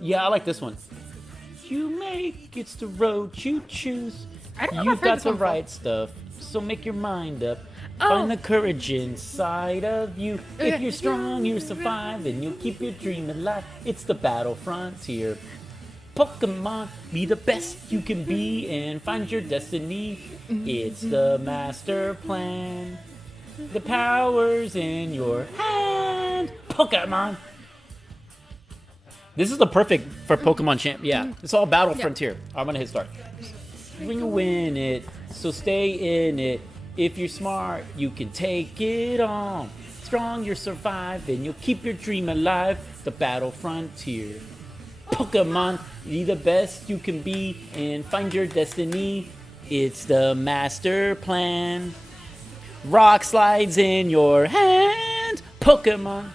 Yeah, I like this one. You make it's the road you choose. I don't know if I've You've heard got this the one before. right stuff, so make your mind up. Oh. Find the courage inside of you. If you're strong, you'll survive, and you'll keep your dream alive. It's the battle frontier. Pokemon, be the best you can be and find your destiny. It's the master plan. The power's in your hand. Pokemon. This is the perfect for Pokemon champ. Yeah, it's all battle frontier. I'm gonna hit start. When you win it, so stay in it. If you're smart, you can take it on. Strong, you'll survive, and you'll keep your dream alive. The battle frontier. Pokemon, be the best you can be and find your destiny. It's the master plan. Rock slides in your hand. Pokemon.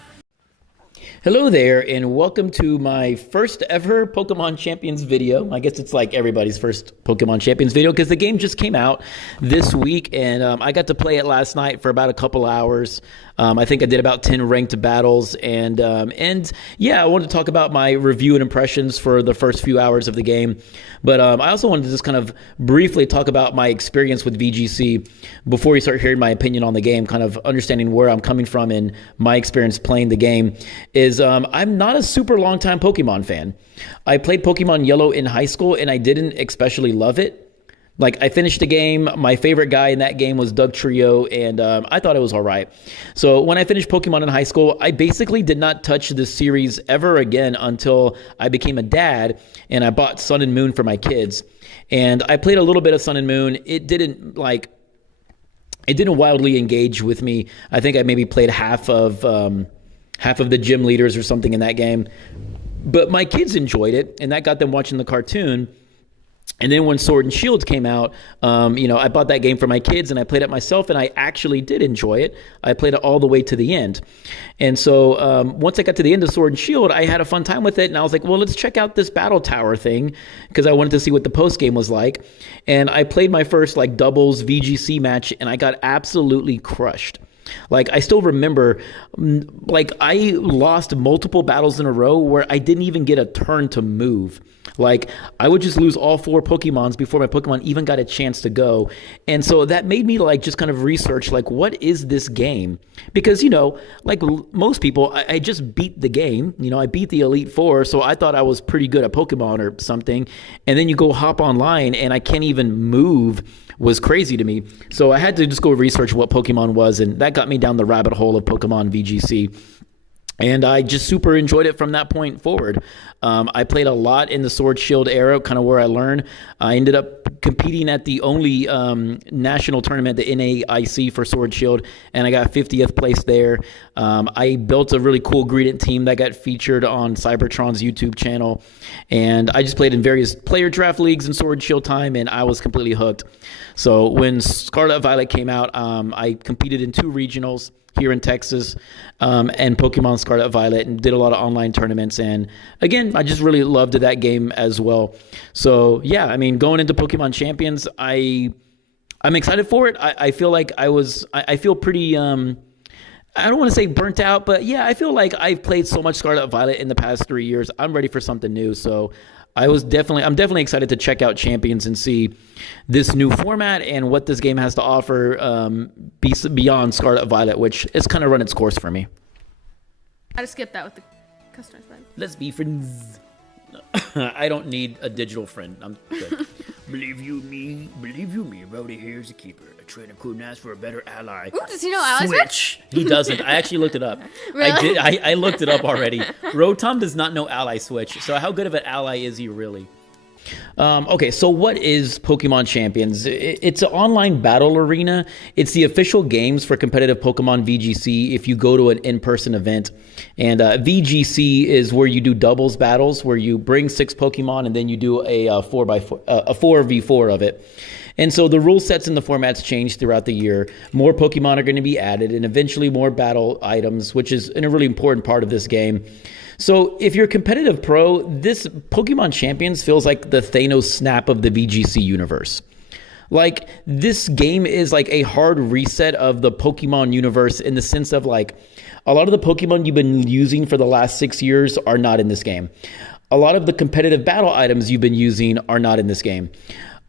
Hello there, and welcome to my first ever Pokemon Champions video. I guess it's like everybody's first Pokemon Champions video because the game just came out this week, and I got to play it last night for about a couple hours. I think I did about 10 ranked battles, and yeah, I wanted to talk about my review and impressions for the first few hours of the game. But I also wanted to just kind of briefly talk about my experience with VGC before you start hearing my opinion on the game, kind of understanding where I'm coming from in my experience playing the game. I'm not a super long time Pokemon fan. I played Pokemon Yellow in high school, and I didn't especially love it. Like, I finished the game. My favorite guy in that game was Doug Trio, and I thought it was all right. So when I finished Pokemon in high school, I basically did not touch this series ever again until I became a dad, and I bought Sun and Moon for my kids. And I played a little bit of Sun and Moon. It didn't wildly engage with me. I think I maybe played half of the gym leaders or something in that game. But my kids enjoyed it, and that got them watching the cartoon. And then when Sword and Shield came out, I bought that game for my kids and I played it myself, and I actually did enjoy it. I played it all the way to the end. And so once I got to the end of Sword and Shield, I had a fun time with it. And I was like, well, let's check out this Battle Tower thing because I wanted to see what the post game was like. And I played my first doubles VGC match, and I got absolutely crushed. I still remember, I lost multiple battles in a row where I didn't even get a turn to move. I would just lose all 4 Pokemons before my Pokemon even got a chance to go. And so that made me just kind of research, what is this game? Because, most people, I just beat the game. I beat the Elite Four, so I thought I was pretty good at Pokemon or something. And then you go hop online and I can't even move. Was crazy to me. So I had to just go research what Pokemon was, and that got me down the rabbit hole of Pokemon VGC. And I just super enjoyed it from that point forward. I played a lot in the Sword Shield era, kind of where I learned. I ended up competing at the only national tournament, the NAIC for Sword Shield, and I got 50th place there. I built a really cool Greedent team that got featured on Cybertron's YouTube channel. And I just played in various player draft leagues in Sword Shield time, and I was completely hooked. So when Scarlet Violet came out, I competed in 2 regionals here in Texas, and Pokemon Scarlet Violet, and did a lot of online tournaments. And again, I just really loved that game as well. So yeah, I mean, going into Pokemon Champions, I'm excited for it. I feel like I feel pretty, I don't want to say burnt out, but yeah, I feel like I've played so much Scarlet Violet in the past 3 years. I'm ready for something new. So I'm definitely excited to check out Champions and see this new format and what this game has to offer beyond Scarlet Violet, which has kind of run its course for me. I had to skip that with the customers friend. Let's be friends. I don't need a digital friend. I'm good. Believe you me, Rowdy here's a keeper. A trainer couldn't ask for a better ally. Ooh, does he know Ally Switch? He doesn't. I actually looked it up. Really? I looked it up already. Rotom does not know Ally Switch. So how good of an ally is he really? Okay, so what is Pokemon Champions? It's an online battle arena. It's the official games for competitive Pokemon VGC if you go to an in-person event. And VGC is where you do doubles battles, where you bring 6 Pokemon and then you do a 4v4 of it. And so the rule sets and the formats change throughout the year. More Pokemon are going to be added, and eventually more battle items, which is a really important part of this game. So if you're a competitive pro, this Pokemon Champions feels like the Thanos snap of the VGC universe. This game is a hard reset of the Pokemon universe in the sense of a lot of the Pokemon you've been using for the last 6 years are not in this game. A lot of the competitive battle items you've been using are not in this game.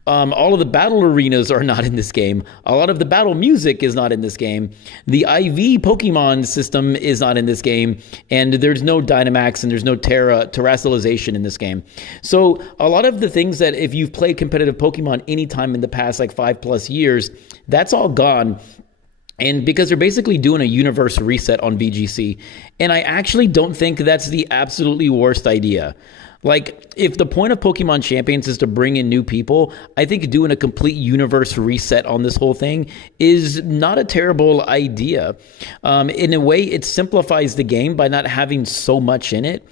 All of the battle arenas are not in this game. A lot of the battle music is not in this game. The IV Pokemon system is not in this game. And there's no Dynamax and there's no terrestrialization in this game. So a lot of the things that if you've played competitive Pokemon anytime in the past like 5+ years, that's all gone. And because they're basically doing a universe reset on VGC. And I actually don't think that's the absolutely worst idea. Like, if the point of Pokemon Champions is to bring in new people, I think doing a complete universe reset on this whole thing is not a terrible idea. In a way, it simplifies the game by not having so much in it.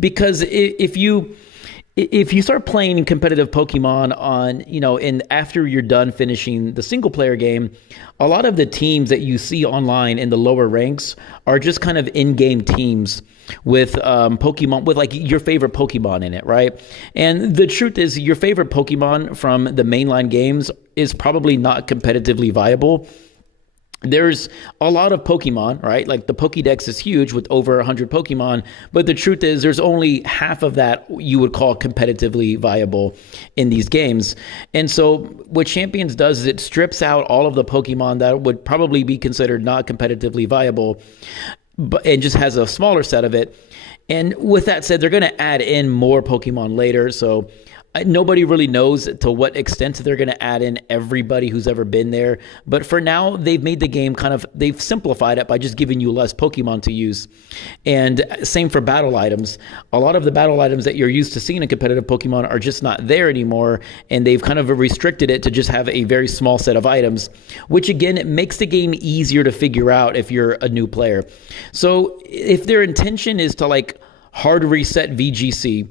Because if you start playing competitive Pokemon on, and after you're done finishing the single player game, a lot of the teams that you see online in the lower ranks are just kind of in-game teams with Pokemon, with like your favorite Pokemon in it, right? And the truth is, your favorite Pokemon from the mainline games is probably not competitively viable. There's a lot of Pokemon, right? Like the Pokédex is huge with over 100 Pokemon, but the truth is there's only half of that you would call competitively viable in these games. And so what Champions does is it strips out all of the Pokemon that would probably be considered not competitively viable, and just has a smaller set of it. And with that said, they're going to add in more Pokemon later, so nobody really knows to what extent they're going to add in everybody who's ever been there. But for now, they've made the game they've simplified it by just giving you less Pokemon to use. And same for battle items. A lot of the battle items that you're used to seeing in competitive Pokemon are just not there anymore. And they've kind of restricted it to just have a very small set of items, which again, it makes the game easier to figure out if you're a new player. So if their intention is to like hard reset VGC,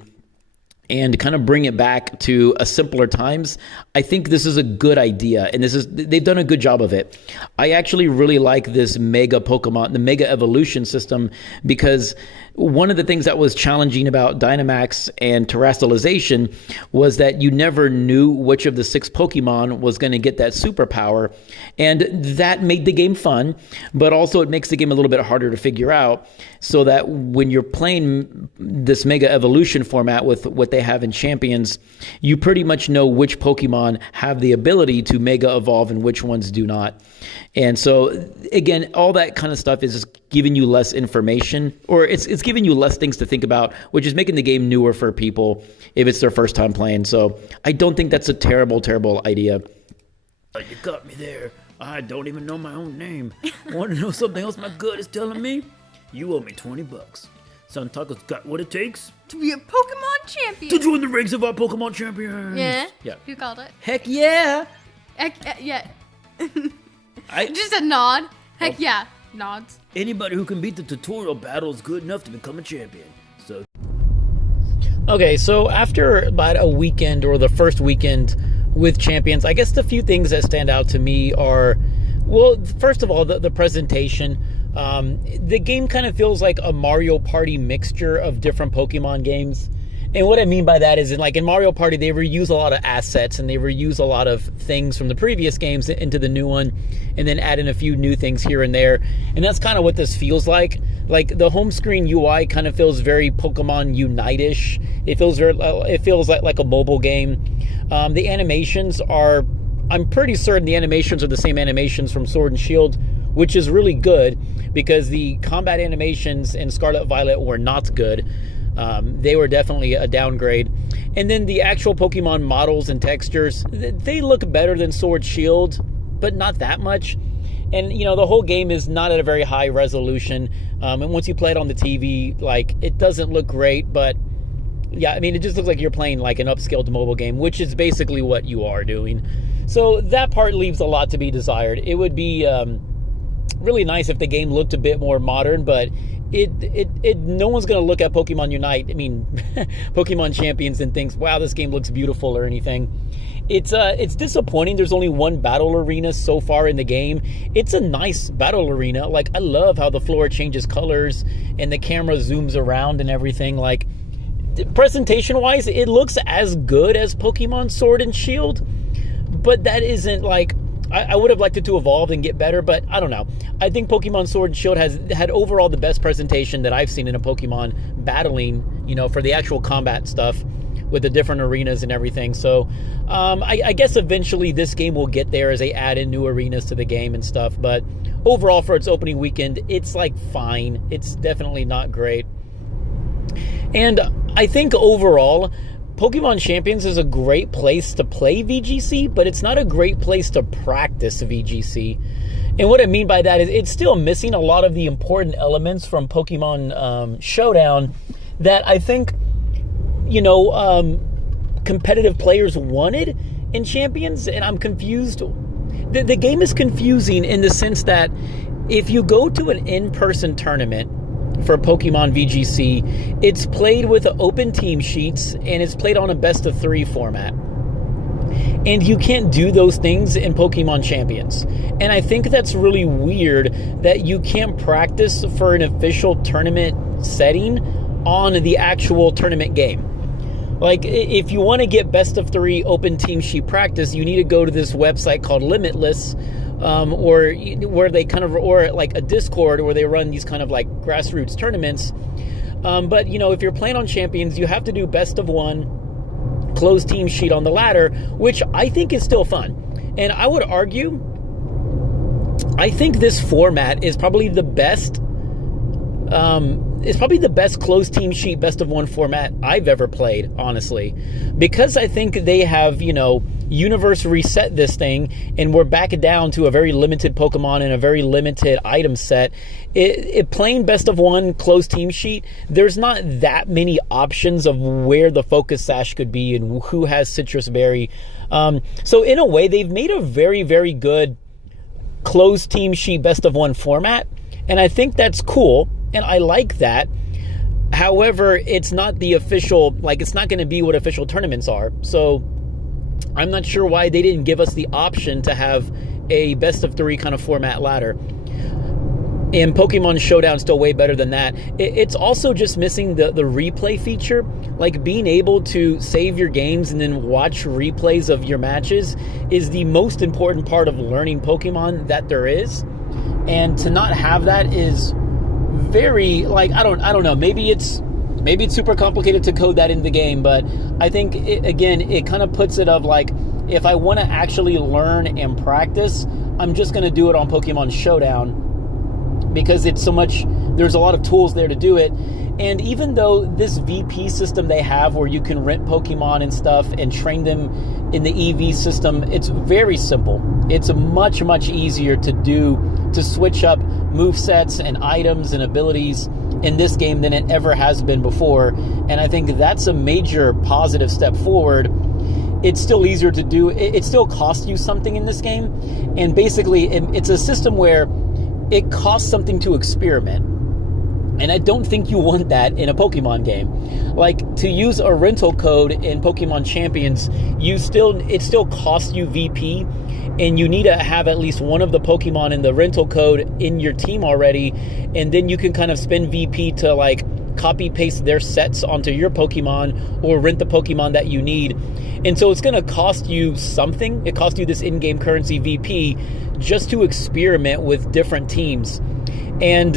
and kind of bring it back to a simpler times, I think this is a good idea, and they've done a good job of it. I actually really like this Mega Pokemon, the Mega Evolution system, because one of the things that was challenging about Dynamax and terrestrialization was that you never knew which of the 6 Pokemon was going to get that superpower, and that made the game fun, but also it makes the game a little bit harder to figure out, so that when you're playing this Mega Evolution format with what they have in Champions, you pretty much know which Pokemon have the ability to Mega Evolve and which ones do not. And so, again, all that kind of stuff is just giving you less information, or it's giving you less things to think about, which is making the game newer for people if it's their first time playing. So I don't think that's a terrible, terrible idea. You got me there. I don't even know my own name. Want to know something else my gut is telling me? You owe me $20. Santaco's got what it takes To be a Pokemon champion. to join the ranks of our Pokemon champions. Yeah? Yeah. You called it. Heck yeah! Yeah. I, Just a nod. Heck yeah. Nods. anybody who can beat the tutorial battle is good enough to become a champion. So Okay, so after about a weekend, or the first weekend with Champions, I guess the few things that stand out to me are, well, first of all, the presentation. The game kind of feels like a Mario Party mixture of different Pokemon games. And what I mean by that is, in Mario Party, they reuse a lot of assets and they reuse a lot of things from the previous games into the new one, and then add in a few new things here and there. And that's kind of what this feels like. Like, the home screen UI kind of feels very Pokemon Unite-ish. It feels like a mobile game. The animations are, I'm pretty certain the animations are the same animations from Sword and Shield, which is really good, because the combat animations in Scarlet Violet were not good. They were definitely a downgrade. And then the actual Pokemon models and textures, they look better than Sword Shield, but not that much. And, the whole game is not at a very high resolution. And once you play it on the TV, it doesn't look great, but yeah, it just looks like you're playing like an upscaled mobile game, which is basically what you are doing. So that part leaves a lot to be desired. It would be really nice if the game looked a bit more modern, but no one's going to look at Pokemon Unite, Pokemon Champions, and thinks, wow, this game looks beautiful or anything. It's disappointing there's only one battle arena so far in the game. It's a nice battle arena. I love how the floor changes colors and the camera zooms around and everything. Presentation wise, it looks as good as Pokemon Sword and Shield, but that isn't I would have liked it to evolve and get better, but I don't know. I think Pokemon Sword and Shield has had overall the best presentation that I've seen in a Pokemon battling for the actual combat stuff with the different arenas and everything. So I guess eventually this game will get there as they add in new arenas to the game and stuff. But overall, for its opening weekend, it's like fine. It's definitely not great. And I think overall, Pokemon Champions is a great place to play VGC, but it's not a great place to practice VGC. And what I mean by that is it's still missing a lot of the important elements from Pokemon Showdown that I think, competitive players wanted in Champions, and I'm confused. The game is confusing in the sense that if you go to an in-person tournament for Pokemon VGC, it's played with open team sheets, and it's played on a best-of-3 format. And you can't do those things in Pokemon Champions. And I think that's really weird that you can't practice for an official tournament setting on the actual tournament game. Like, if you want to get best-of-3 open team sheet practice, you need to go to this website called Limitless, or like a Discord where they run these kind of like grassroots tournaments. But if you're playing on Champions, you have to do best-of-1 closed team sheet on the ladder, which I think is still fun. And I would argue, I think this format is probably the best. It's probably the best closed team sheet best-of-1 format I've ever played, honestly, because I think they have, Universe reset this thing, and we're back down to a very limited Pokemon and a very limited item set. It playing best-of-1 closed team sheet, there's not that many options of where the focus sash could be and who has Citrus Berry. So in a way, they've made a very, very good closed team sheet best-of-1 format, and I think that's cool. And I like that. However, it's not the official, it's not going to be what official tournaments are. So I'm not sure why they didn't give us the option to have a best-of-3 kind of format ladder. And Pokemon Showdown still way better than that. It's also just missing the replay feature. Like, being able to save your games and then watch replays of your matches is the most important part of learning Pokemon that there is. And to not have that is very, I don't know, maybe it's super complicated to code that into the game, but I think it kind of puts it of if I want to actually learn and practice, I'm just going to do it on Pokemon Showdown because it's so much, there's a lot of tools there to do it. And even though this VP system they have where you can rent Pokemon and stuff and train them in the EV system, it's very simple. It's much, much easier to switch up movesets and items and abilities in this game than it ever has been before. And I think that's a major positive step forward. It's still easier to do. It still costs you something in this game. And basically, it's a system where it costs something to experiment. And I don't think you want that in a Pokemon game. To use a rental code in Pokemon Champions, it still costs you VP, and you need to have at least one of the Pokemon in the rental code in your team already, and then you can kind of spend VP to copy paste their sets onto your Pokemon or rent the Pokemon that you need. And so it's going to cost you something. It costs you this in-game currency VP just to experiment with different teams. And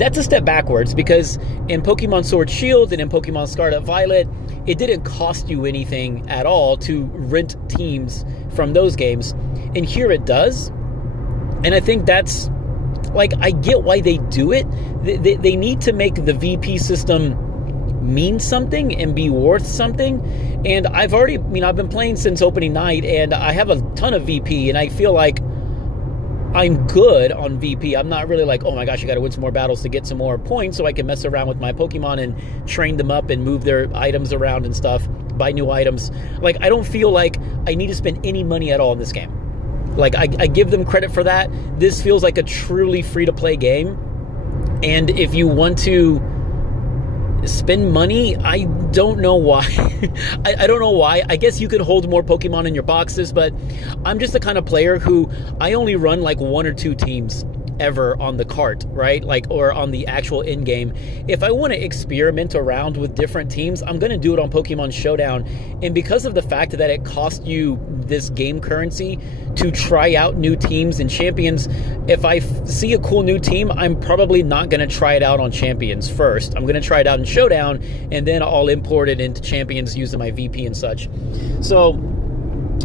that's a step backwards, because in Pokemon Sword Shield and in Pokemon Scarlet Violet, it didn't cost you anything at all to rent teams from those games. And here it does. And I think that's, I get why they do it. They need to make the VP system mean something and be worth something. And I've been playing since opening night, and I have a ton of VP, and I feel like I'm good on VP. I'm not really oh my gosh, I got to win some more battles to get some more points so I can mess around with my Pokemon and train them up and move their items around and stuff, buy new items. I don't feel like I need to spend any money at all in this game. I give them credit for that. This feels like a truly free-to-play game. And if you want to spend money, I don't know why. I don't know why. I guess you could hold more Pokemon in your boxes, but I'm just the kind of player who I only run 1 or 2 teams. ever on the cart, right? Like, or on the actual in-game. If I want to experiment around with different teams, I'm going to do it on Pokemon Showdown. And because of the fact that it costs you this game currency to try out new teams and champions, if I see a cool new team, I'm probably not going to try it out on champions first. I'm going to try it out in Showdown, and then I'll import it into champions using my VP and such. So,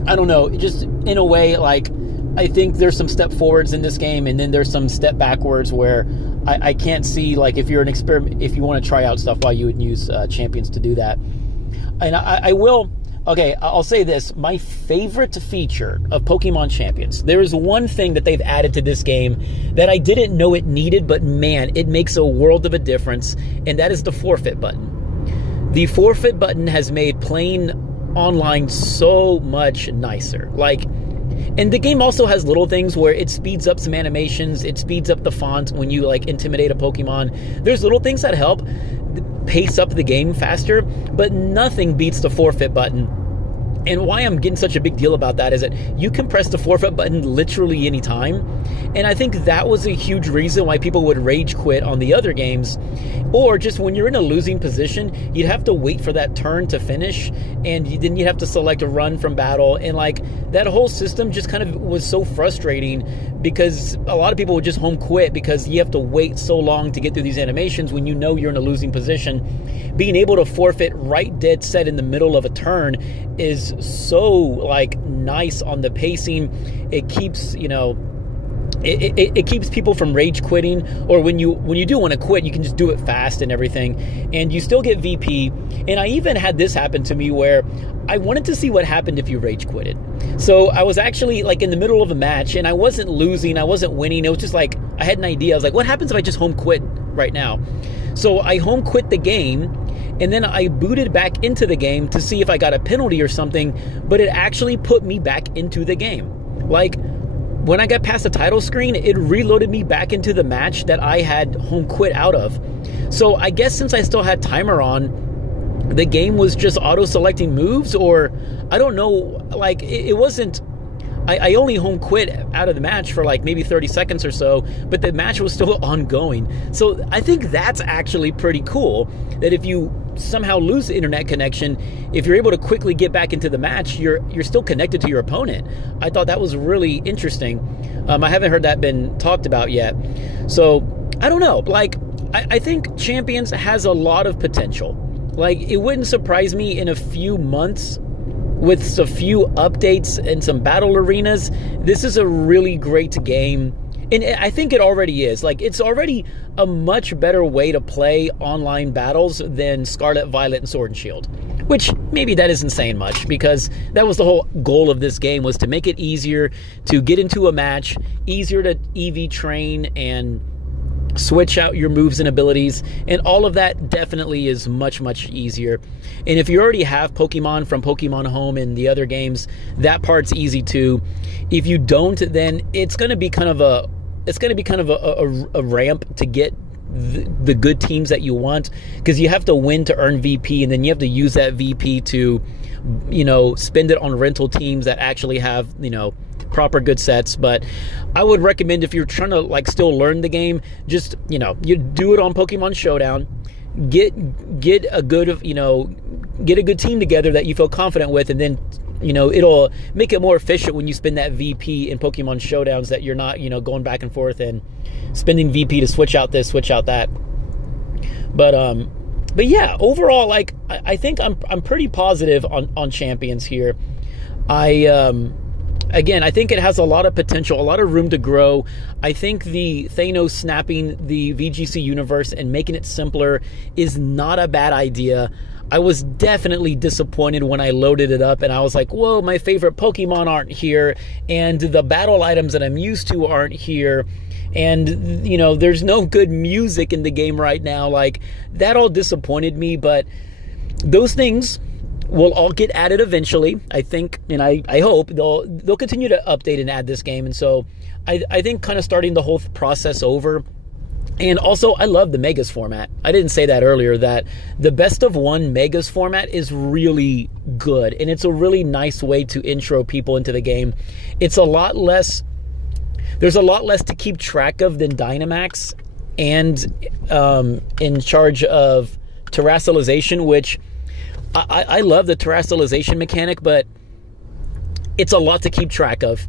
I don't know, just in a way, like, I think there's some step forwards in this game, and then there's some step backwards where I can't see, like, if you're an experiment, if you want to try out stuff, why you would use champions to do that. And I will, okay, I'll say this, my favorite feature of Pokemon Champions, there is one thing that they've added to this game that I didn't know it needed, but man, it makes a world of a difference, and that is the forfeit button. The forfeit button has made playing online so much nicer. Like, and the game also has little things where it speeds up some animations, it speeds up the font when you like intimidate a Pokemon. There's little things that help pace up the game faster, but nothing beats the forfeit button. And why I'm getting such a big deal about that is that you can press the forfeit button literally any time. And I think that was a huge reason why people would rage quit on the other games. Or just when you're in a losing position, you'd have to wait for that turn to finish, and then you'd have to select a run from battle. And like that whole system just kind of was so frustrating because a lot of people would just home quit because you have to wait so long to get through these animations when you know you're in a losing position. Being able to forfeit right dead set in the middle of a turn is so like nice on the pacing. It keeps, you know, it keeps people from rage quitting, or when you do want to quit, you can just do it fast and everything, and you still get VP. And I even had this happen to me where I wanted to see what happened if you rage quitted. So I was actually like in the middle of a match, and I wasn't losing, I wasn't winning. It was just like I had an idea. I was like, what happens if I just home quit right now? So I home quit the game, and then I booted back into the game to see if I got a penalty or something, but it actually put me back into the game. Like, when I got past the title screen, it reloaded me back into the match that I had home quit out of. So I guess since I still had timer on, the game was just auto-selecting moves, or I don't know, like it wasn't, I only home quit out of the match for like maybe 30 seconds or so, but the match was still ongoing. So I think that's actually pretty cool, that if you somehow lose the internet connection, if you're able to quickly get back into the match, you're still connected to your opponent. I thought that was really interesting. I haven't heard that been talked about yet. So I don't know, like I think Champions has a lot of potential. Like, it wouldn't surprise me in a few months, with a few updates and some battle arenas, this is a really great game. And I think it already is. Like, it's already a much better way to play online battles than Scarlet, Violet, and Sword and Shield. Which, maybe that isn't saying much, because that was the whole goal of this game, was to make it easier to get into a match, easier to EV train and switch out your moves and abilities, and all of that definitely is much, much easier. And if you already have Pokemon from Pokemon Home and the other games, that part's easy too. If you don't, then it's going to be kind of a ramp to get the good teams that you want, because you have to win to earn VP, and then you have to use that VP to, you know, spend it on rental teams that actually have, you know, proper good sets. But I would recommend, if you're trying to like still learn the game, just, you know, you do it on Pokemon Showdown, get a good, you know, get a good team together that you feel confident with, and then, you know, it'll make it more efficient when you spend that VP in Pokemon Showdowns, that you're not, you know, going back and forth and spending VP to switch out this, switch out that. But yeah, overall, like I think I'm pretty positive on Champions here. Again, I think it has a lot of potential, a lot of room to grow. I think the Thanos snapping the VGC Universe and making it simpler is not a bad idea. I was definitely disappointed when I loaded it up and I was like, whoa, my favorite Pokemon aren't here, and the battle items that I'm used to aren't here, and, you know, there's no good music in the game right now. Like, that all disappointed me, but those things will all get added eventually, I think, and I hope they'll continue to update and add this game. And so I think kind of starting the whole process over. And also, I love the Megas format. I didn't say that earlier, that the best of one Megas format is really good, and it's a really nice way to intro people into the game. It's a lot less, there's a lot less to keep track of than Dynamax, and in charge of terrestrialization, which I love the terrestrialization mechanic, but it's a lot to keep track of.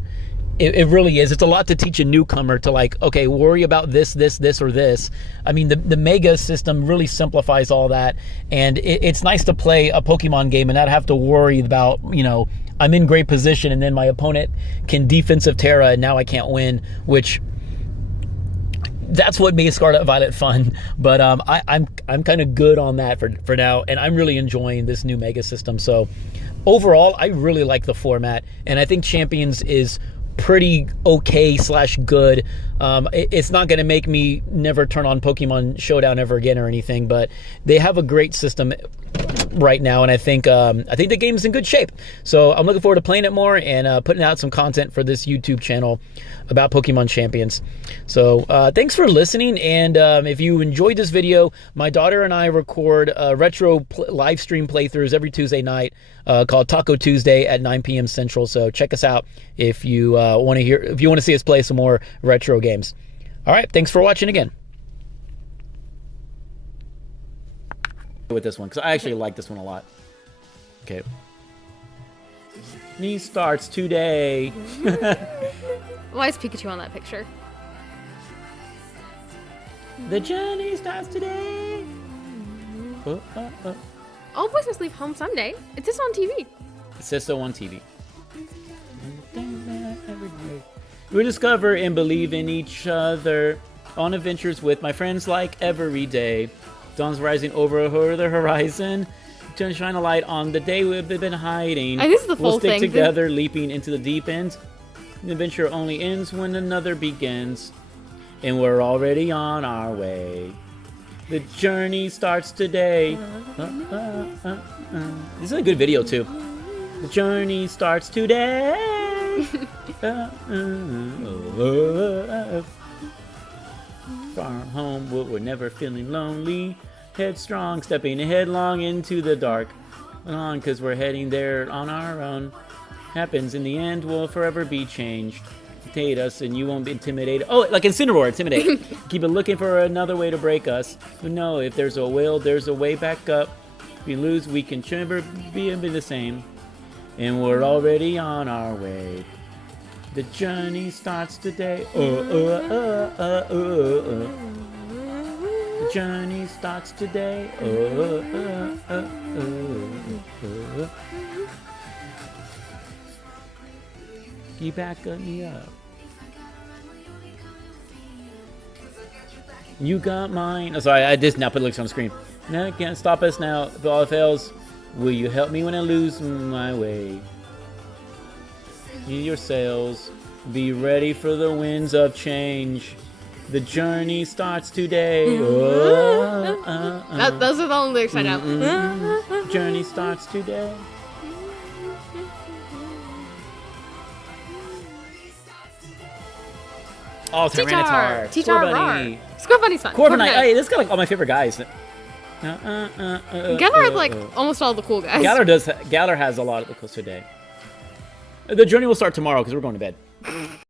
It really is. It's a lot to teach a newcomer to, like, okay, worry about this, or this. I mean, the Mega system really simplifies all that, and it's nice to play a Pokemon game and not have to worry about, you know, I'm in great position and then my opponent can defensive Terra and now I can't win, which that's what made Scarlet Violet fun. But I'm kind of good on that for now, and I'm really enjoying this new Mega system. So overall, I really like the format, and I think Champions is pretty okay / good. It's not going to make me never turn on Pokemon Showdown ever again or anything, but they have a great system right now, and I think the game's in good shape. So I'm looking forward to playing it more and putting out some content for this YouTube channel about Pokemon Champions. So thanks for listening, and if you enjoyed this video, my daughter and I record retro live stream playthroughs every Tuesday night called Taco Tuesday at 9 p.m. Central. So check us out if you want to see us play some more retro games. All right, thanks for watching again. With this one, because I actually like this one a lot. Okay. Knee starts today. Why is Pikachu on that picture? The journey starts today. All boys must leave home someday. It's just on TV. It says so on TV. We discover and believe in each other on adventures with my friends like every day. Dawn's rising over the horizon to shine a light on the day we've been hiding. This is the full we'll stick thing. together, leaping into the deep end. The adventure only ends when another begins, and we're already on our way. The journey starts today. This is a good video too. The journey starts today. Far home, we're never feeling lonely. Headstrong, stepping headlong into the dark. On, cause we're heading there on our own. Happens in the end, will forever be changed. Intimidate us and you won't be intimidated. Oh, like Incineroar, intimidate. Keep it looking for another way to break us. But no, if there's a will, there's a way back up. If we lose, we can never be the same. And we're already on our way. The journey starts today. The journey starts today. You back me up. You got mine. Oh, sorry, I just now put links on the screen. No, can't stop us now. If all fails, will you help me when I lose my way? Need your sails. Be ready for the winds of change. The journey starts today. Those are the only lyrics I know. Journey starts today. Oh, Tyranitar. T-Tar. Scorbunny's fun. Corviknight. Hey, this is got like all my favorite guys. Galar has like almost all the cool guys. Galar has a lot of the cool today. The journey will start tomorrow because we're going to bed.